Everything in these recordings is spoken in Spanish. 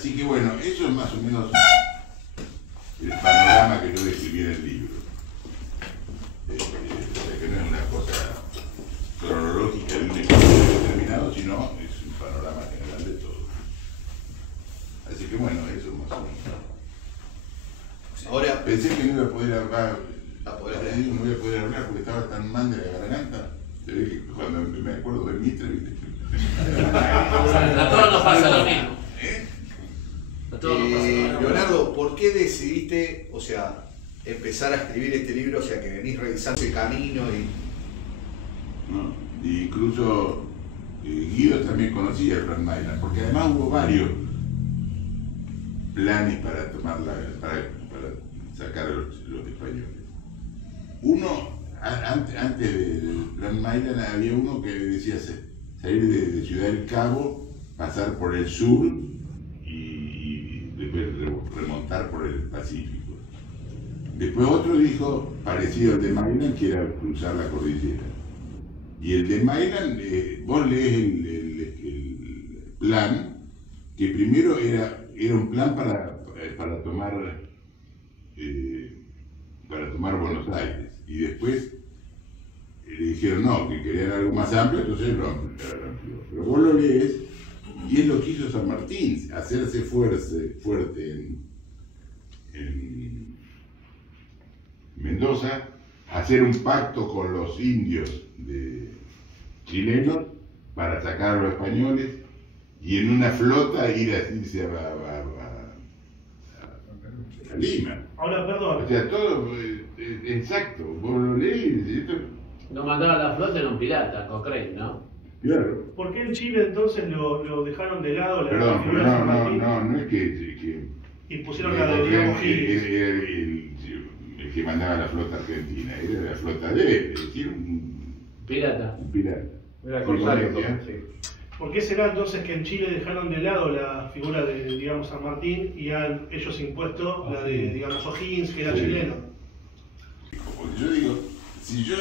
Así que bueno, eso es más o menos el panorama que yo describí en el libro. O sea, que no es una cosa cronológica de un episodio determinado, sino es un panorama general de todo. Así que bueno, eso más o menos. Ahora pensé que no iba a poder hablar, no iba a poder hablar porque estaba tan mal de la garganta. Se ve que cuando me acuerdo de Mitre, a todos nos pasa lo mismo. A todos nos pasa lo mismo. Leonardo, ¿por qué decidiste, o sea, empezar a escribir este libro, o sea, que venís revisando el camino y... ¿no? Y incluso Guido también conocía el Plan Maylan, porque además hubo varios planes para tomarla, para sacar a los españoles. Uno, antes del Plan Maylan había uno que decía salir de Ciudad del Cabo, pasar por el sur y después remontar por el Pacífico. Después otro dijo, parecido al de Maylan, que era cruzar la cordillera. Y el de Maylan, vos lees el plan, que primero era un plan para tomar Buenos Aires. Y después le dijeron no, que querían algo más amplio, entonces lo amplió. Pero vos lo lees y es lo que hizo San Martín, hacerse fuerte en Mendoza, hacer un pacto con los indios chilenos para sacar a los españoles y en una flota irse a Lima. Ahora, perdón. O sea, todo exacto. Vos lo leís y esto... No mandaba la flota en un pirata, Cochrane, ¿no? Claro. ¿Por qué en Chile entonces lo dejaron de lado? Perdón, pero no es que y pusieron la de Diego Giles. El que mandaba la flota argentina, era la flota de él, es decir, un pirata. Era corsario, sí. ¿Por qué será entonces que en Chile dejaron de lado la figura de, digamos, San Martín y han ellos impuesto la de, digamos, O'Higgins, que era chileno? Porque yo digo, si yo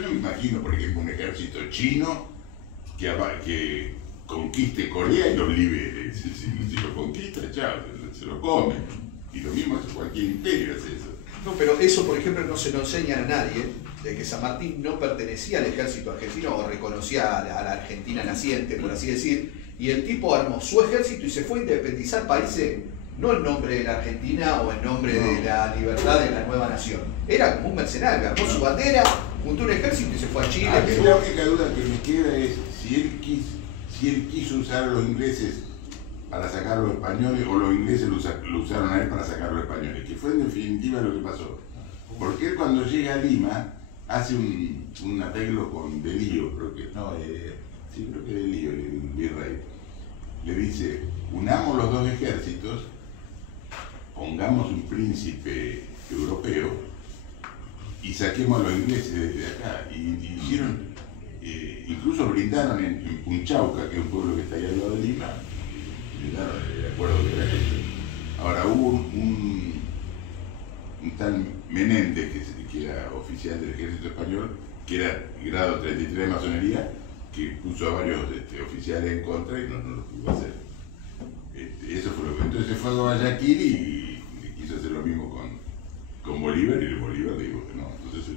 no me imagino, por ejemplo, un ejército chino que conquiste Corea y los libere. Si lo conquista, chao, se lo comen. Y lo mismo hace cualquier imperio, hace eso. No, pero eso, por ejemplo, no se lo enseñan a nadie, de que San Martín no pertenecía al ejército argentino o reconocía a la Argentina naciente, por así decir, y el tipo armó su ejército y se fue a independizar países, no en nombre de la Argentina o en nombre de la libertad de la nueva nación. Era como un mercenario, armó su bandera, juntó un ejército y se fue a Chile. La única duda que me queda es si él quiso usar a los ingleses para sacar a los españoles o los ingleses lo usaron a él para sacar a los españoles, que fue en definitiva lo que pasó. Porque él cuando llega a Lima hace un arreglo con Delío, creo que Delío, el virrey. Le dice, unamos los dos ejércitos, pongamos un príncipe europeo y saquemos a los ingleses de acá. Y hicieron, incluso brindaron en Punchauca, que es un pueblo que está ahí al lado de Lima, brindaron el acuerdo que era hecho. Ahora hubo un tal Menéndez, que era oficial del ejército español, que era grado 33 de masonería, que puso a varios oficiales en contra y no lo pudo hacer. Eso fue lo que... Entonces fue a Guayaquil y quiso hacer lo mismo con Bolívar, y Bolívar le dijo que no. Entonces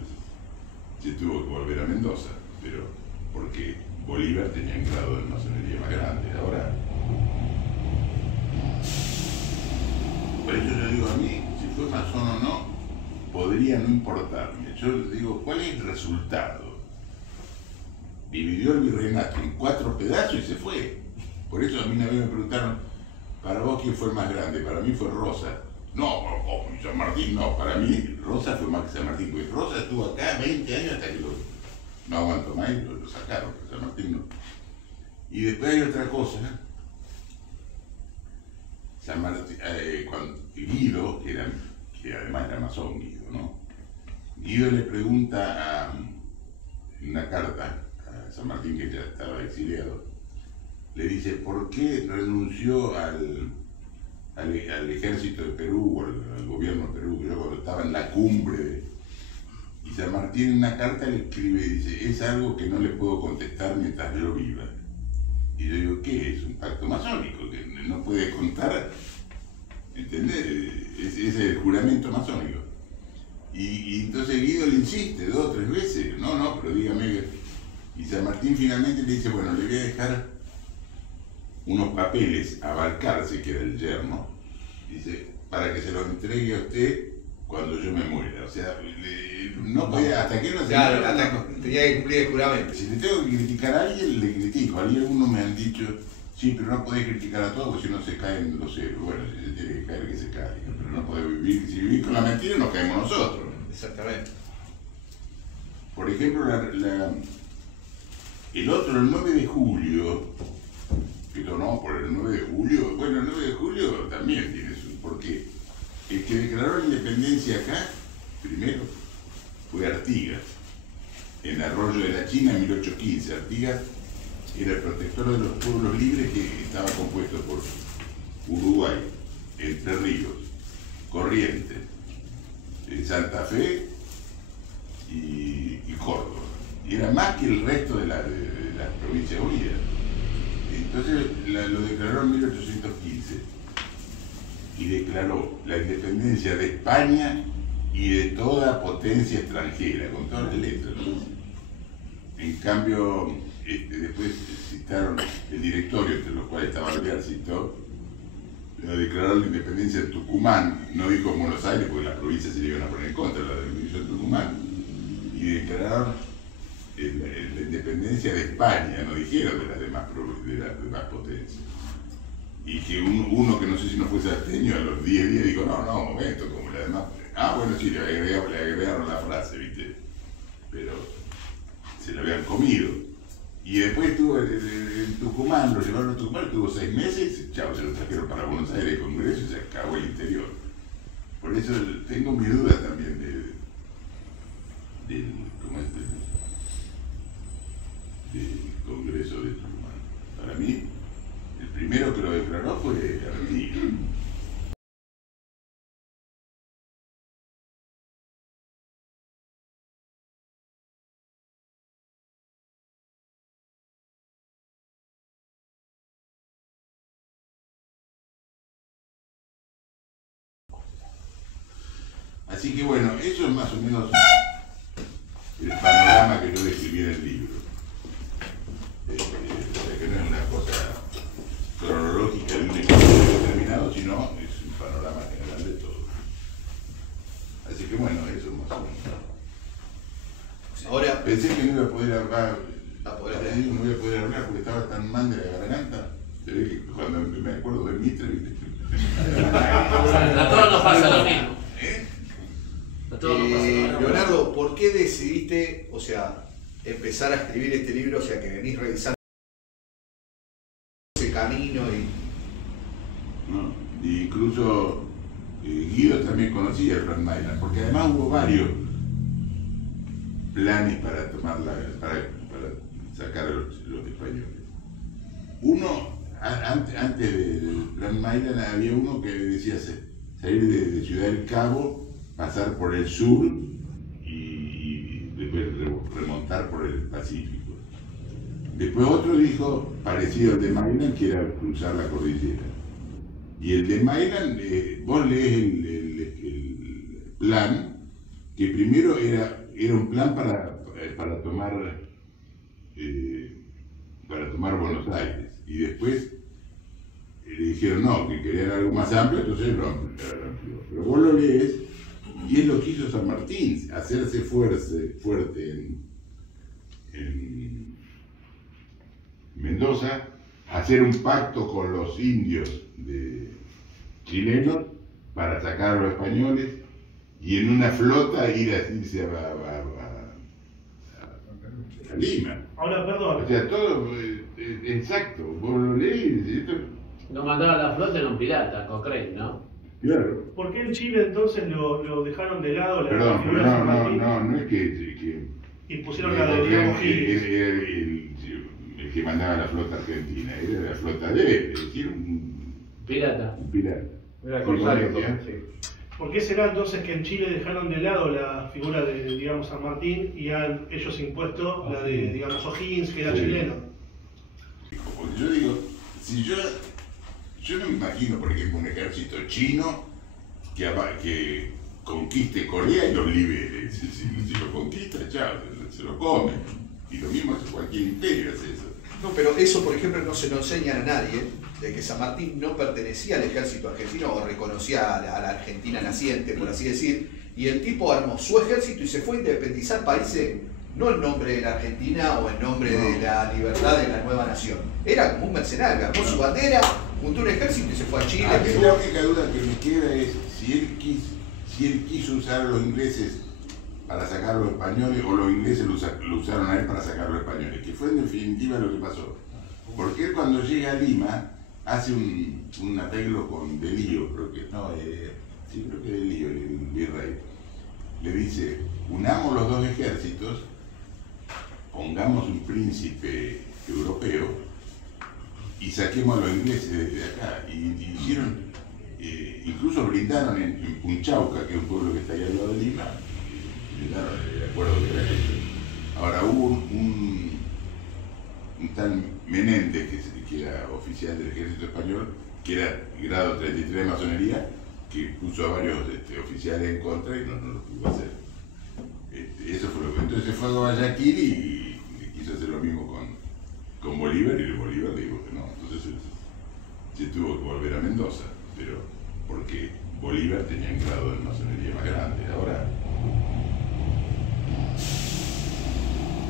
se tuvo que volver a Mendoza, pero porque Bolívar tenía un grado de masonería más grande. Ahora, por eso yo digo, a mí, si fue masón o no, podría no importarme. Yo digo, ¿cuál es el resultado? Dividió el virreinato en 4 pedazos y se fue. Por eso a mí una vez me preguntaron, ¿para vos quién fue el más grande? Para mí fue Rosa. No, San Martín no, para mí Rosa fue más que San Martín, porque Rosa estuvo acá 20 años hasta que no aguantó más y lo sacaron, San Martín no. Y después hay otra cosa. San Martín, cuando Guido, que además era masón Guido, ¿no? Guido le pregunta en una carta a San Martín, que ya estaba exiliado, le dice, ¿por qué renunció al ejército de Perú, o al gobierno de Perú, cuando estaba en la cumbre? Y San Martín en una carta le escribe y dice, es algo que no le puedo contestar mientras yo viva. Y yo digo, ¿qué es? Un pacto masónico, que no puede contar, ¿entendés? Ese es el juramento masónico. Y entonces Guido le insiste 2 o 3 veces, no, pero dígame que... Y San Martín finalmente le dice, bueno, le voy a dejar unos papeles a Balcarce, que era el yerno, dice, para que se los entregue a usted cuando yo me muera. O sea, no podía, hasta que no se... Claro, tenía que cumplir el juramento. Si le tengo que criticar a alguien, le critico. Algunos me han dicho, sí, pero no podés criticar a todos, porque si no se caen los héroes. Bueno, si se tiene que caer, que se caiga. Pero no podés vivir, si vivís con la mentira, nos caemos nosotros. Exactamente. Por ejemplo, el 9 de julio, pero no, por el 9 de julio, bueno, el 9 de julio también tiene su, porque el que declaró la independencia acá, primero, fue Artigas, en Arroyo de la China en 1815. Artigas era el protector de los pueblos libres, que estaba compuesto por Uruguay, Entre Ríos, Corrientes, Santa Fe y Córdoba. Y era más que el resto de las provincias unidas. Entonces lo declaró en 1815 y declaró la independencia de España y de toda potencia extranjera, con todas las letras, ¿no? En cambio, después citaron el directorio, entre los cuales estaba Alvear, citó, declararon la independencia de Tucumán, no dijo Buenos Aires porque las provincias se le iban a poner en contra, la de Tucumán, y declararon la independencia de España, no dijeron de las demás potencias. Y que uno que no sé si no fue salteño, a los 10 días dijo, no, momento, como la demás. Bueno, sí, le agregaron la frase, ¿viste? Pero se la habían comido. Y después estuvo en Tucumán, lo llevaron a Tucumán, estuvo 6 meses, chao, se lo trajeron para Buenos Aires de Congreso y se acabó el interior. Por eso tengo mi duda también del Congreso de Tucumán. Para mí, el primero que lo declaró fue Artigas. Así que bueno, eso es más o menos el panorama que yo describí en el libro. Que no es una cosa cronológica de un episodio determinado, sino es un panorama general de todo. Así que bueno, eso más o menos. Ahora, pensé que no iba a poder hablar, no iba a poder hablar porque estaba tan mal de la garganta. Se ve que cuando me acuerdo de Mitre, A todos nos pasa lo mismo. A todos nos pasa lo mismo. Leonardo, ¿por qué decidiste, o sea, empezar a escribir este libro, o sea, que venís revisando ese camino y... ¿no? Y incluso Guido también conocía el Plan Maylan, porque además hubo varios planes para para sacar a los españoles. Uno, antes del Plan Maylan, había uno que decía salir de Ciudad del Cabo, pasar por el sur y después remontar por el Pacífico. Después otro dijo, parecido al de Maylan, que era cruzar la cordillera. Y el de Maylan, vos lees el plan, que primero era un plan para tomar Buenos Aires. Y después le dijeron no, que querían algo más amplio, entonces lo amplió. Pero vos lo lees, y es lo que hizo San Martín, hacerse fuerte en Mendoza, hacer un pacto con los indios chilenos para sacar a los españoles, y en una flota irse a Lima. Ahora, perdón. O sea, todo exacto, vos lo lees y esto... Lo mandaron a la flota en un pirata, Cochrane, ¿no? Claro. ¿Por qué en Chile entonces lo dejaron de lado la Perdón, figura pero de San Martín no es que y pusieron la de Diego Higgins? Era el que mandaba la flota argentina, era la flota de él, es decir, un Pirata. pirata. Era corsario, Igual, sí. ¿Por qué será entonces que en Chile dejaron de lado la figura de, digamos, San Martín y han ellos impuesto la de, digamos, O'Higgins, que era Sí. chileno? Porque yo digo, si yo Yo no me imagino, por ejemplo, un ejército chino que conquiste Corea y los libere. Si lo conquista, chao, se lo come. Y lo mismo hace cualquier imperio, hace eso. No, pero eso, por ejemplo, no se lo enseñan a nadie, de que San Martín no pertenecía al ejército argentino o reconocía a la Argentina naciente, por así decir, y el tipo armó su ejército y se fue a independizar países, no en nombre de la Argentina o en nombre de la libertad de la nueva nación. Era como un mercenario, armó su bandera, juntó un ejército y se fue a Chile. A mí la única duda que me queda es si él quiso usar a los ingleses para sacar a los españoles o los ingleses lo usaron a él para sacar a los españoles, que fue en definitiva lo que pasó. Porque él cuando llega a Lima hace un arreglo con Delío, creo que Delío, el virrey. Le dice, unamos los dos ejércitos, pongamos un príncipe europeo y saquemos a los ingleses desde acá. Y hicieron, incluso brindaron en Punchauca, que es un pueblo que está ahí al lado de Lima, brindaron el acuerdo que era hecho. Ahora hubo un tal Menéndez, que era oficial del ejército español, que era grado 33 de masonería, que puso a varios oficiales en contra y no lo pudo hacer. Eso fue lo que... Entonces fue a Guayaquil y quiso hacer lo mismo con Bolívar, y Bolívar le dijo que no. Entonces se tuvo que volver a Mendoza, pero porque Bolívar tenía un grado de masonería más grande. Ahora,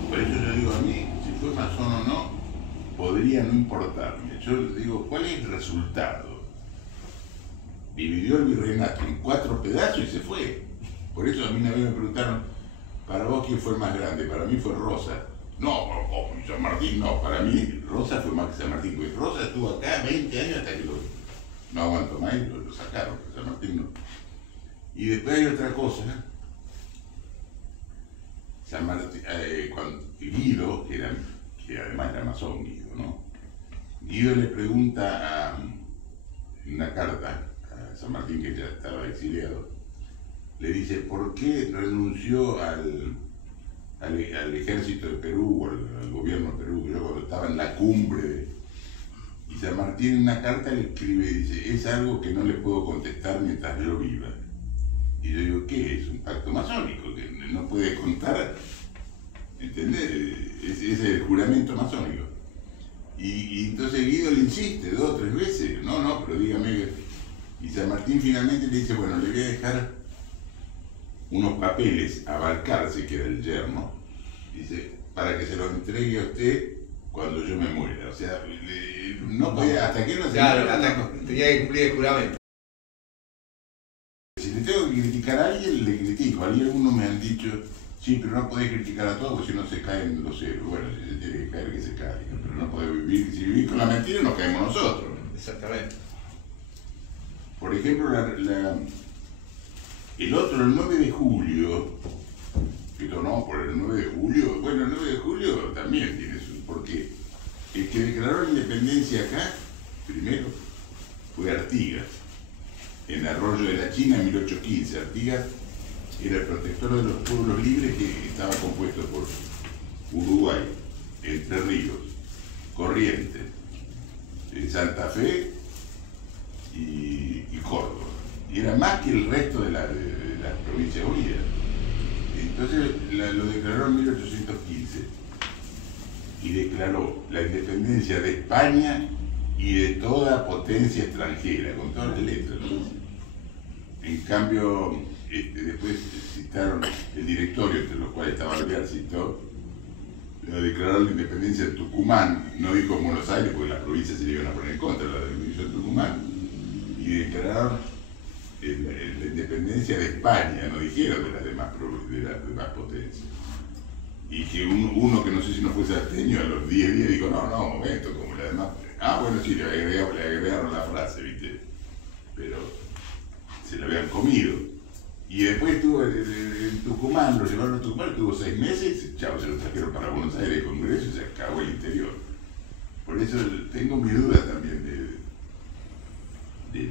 por eso yo digo, a mí, si fue masón o no, podría no importarme. Yo digo, ¿cuál es el resultado? Dividió el virreinato en 4 pedazos y se fue. Por eso a mí una vez me preguntaron, ¿para vos quién fue el más grande? Para mí fue Rosa. No, San Martín no, para mí Rosa fue más que San Martín, porque Rosa estuvo acá 20 años hasta que no aguantó más y lo sacaron, San Martín no. Y después hay otra cosa, San Martín, cuando Guido, que además era masón Guido, ¿no? Guido le pregunta una carta a San Martín, que ya estaba exiliado, le dice, ¿por qué renunció al ejército de Perú o al gobierno de Perú? Yo cuando estaba en la cumbre y San Martín en una carta le escribe y dice, es algo que no le puedo contestar mientras yo viva. Y yo digo, ¿qué es? Un pacto masónico que no puede contar, ¿entendés? Ese es el juramento masónico. Y entonces Guido le insiste 2 o 3 veces, no, pero dígame. Y San Martín finalmente le dice, bueno, le voy a dejar unos papeles a Balcarce, que era el yerno, dice, para que se los entregue a usted cuando yo me muera. O sea, no podía, hasta que no se... Claro, tenía que cumplir el juramento. Si le tengo que criticar a alguien, le critico. Algunos me han dicho, sí, pero no podés criticar a todos, porque si no se caen los héroes. Bueno, si se tiene que caer, que se caiga. Pero no podés vivir, si vivís con la mentira, nos caemos nosotros. Exactamente. Por ejemplo, el 9 de julio, pero no, por el 9 de julio, bueno, el 9 de julio también tiene su... Porque el que declaró la independencia acá, primero, fue Artigas, en Arroyo de la China en 1815. Artigas era el protector de los pueblos libres, que estaba compuesto por Uruguay, Entre Ríos, Corrientes, Santa Fe y Córdoba. Y era más que el resto de las provincias unidas. Entonces lo declaró en 1815 y declaró la independencia de España y de toda potencia extranjera, con todas las letras, ¿no? En cambio, después citaron el directorio, entre los cuales estaba el ejército, declararon la independencia de Tucumán, no dijo en Buenos Aires porque las provincias se le iban a poner en contra, la definición de Tucumán, y declararon la independencia de España, no dijeron de las demás potencias. Y que uno que no sé si no fue salteño, a los 10 días dijo, no, momento, como la demás. Ah, bueno, sí, le agregaron la frase, ¿viste? Pero se la habían comido. Y después estuvo en Tucumán, lo llevaron a Tucumán, estuvo 6 meses, chao, se lo trajeron para Buenos Aires de Congreso y se acabó el interior. Por eso tengo mi duda también del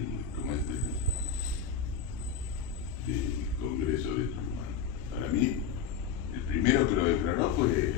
Congreso de Tucumán. Para mí, el primero que lo declaró fue